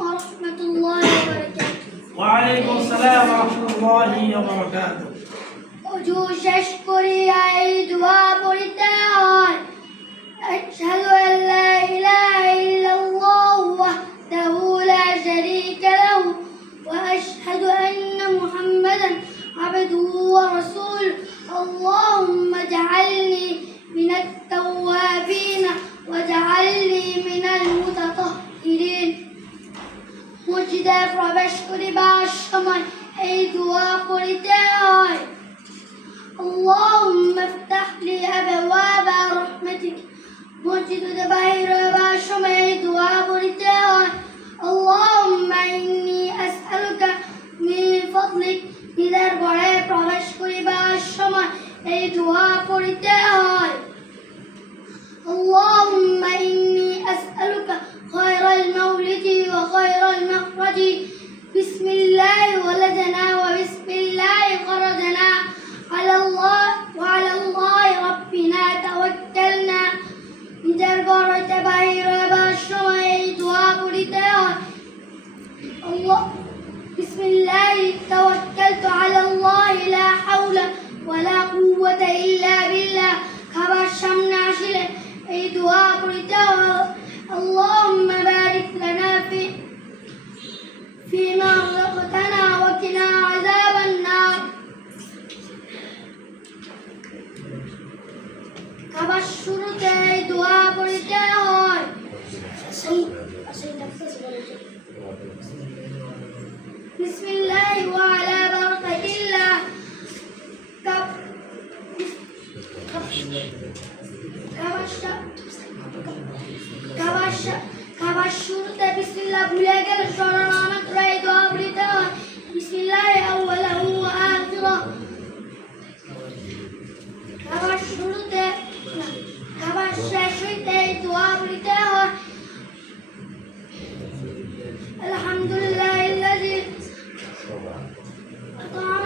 ورحمة الله وبركاته. وعليكم السلام ورحمة الله وبركاته. অজু শেষ করিয়া এই দোয়া পড়িতে হয় আশহাদু আল্লা ইলাহা ইল্লাল্লাহু ওয়াহদাহু লা শারীকা লাহু ওয়া আশহাদু আন্না মুহাম্মাদান আবদুহু ওয়া রাসূলুহু আল্লাহুম্মা ইজআলনি মিনাত তাওয়াবিন ওয়াজআলনি মিনাল মুতাতাহহিরিন। মসজিদে প্রবেশ করিবার সময় এই দোয়া পড়িতে হয় اللهم افتح لي أبواب رحمتك. مسجد باهر باشمع دعاء بريتها اللهم إني أسألك من فضلك. إذا بره প্রবেশ করিবার সময় এই দোয়া পড়িতে হয় اللهم إني أسألك خير المولد وخير المخرج. بسم الله ولدنا وبسم الله خرجنا على الله وعلى الله ربنا توكلنا. নিজের ঘরতে বাইরে হবার সময় এই দোয়া পড়িতে হয় আল্লাহ বিসমিল্লাহ তাওয়াক্কালতু আলা আল্লাহ লা হাওলা ওয়ালা কুওয়াতা ইল্লা বিল্লাহ। খাবার সামনে আসলে এই দোয়া পড়িতে হয় আল্লাহুম্মা বারিক লানা ফিমা রাযাকতানা ওয়া কিনা আযাবান নার। খাবার শুরুতে দোয়া পড়িতে হয় বিসমিল্লাহ ওয়া আলা বারাকাতিল্লাহ। খাবার শুরুতে বিসমিল্লাহ ভুলে গেলে সরনামাত রাই দোয়া পড়িতে হয় বিসমিল্লাহ আউওয়ালাহু ওয়া আখিরাহু। খাবার শুরুতে খাবার শেষ হইতে দোয়া পড়িতে হয় আলহামদুলিল্লাহিল্লাযী আত'আমা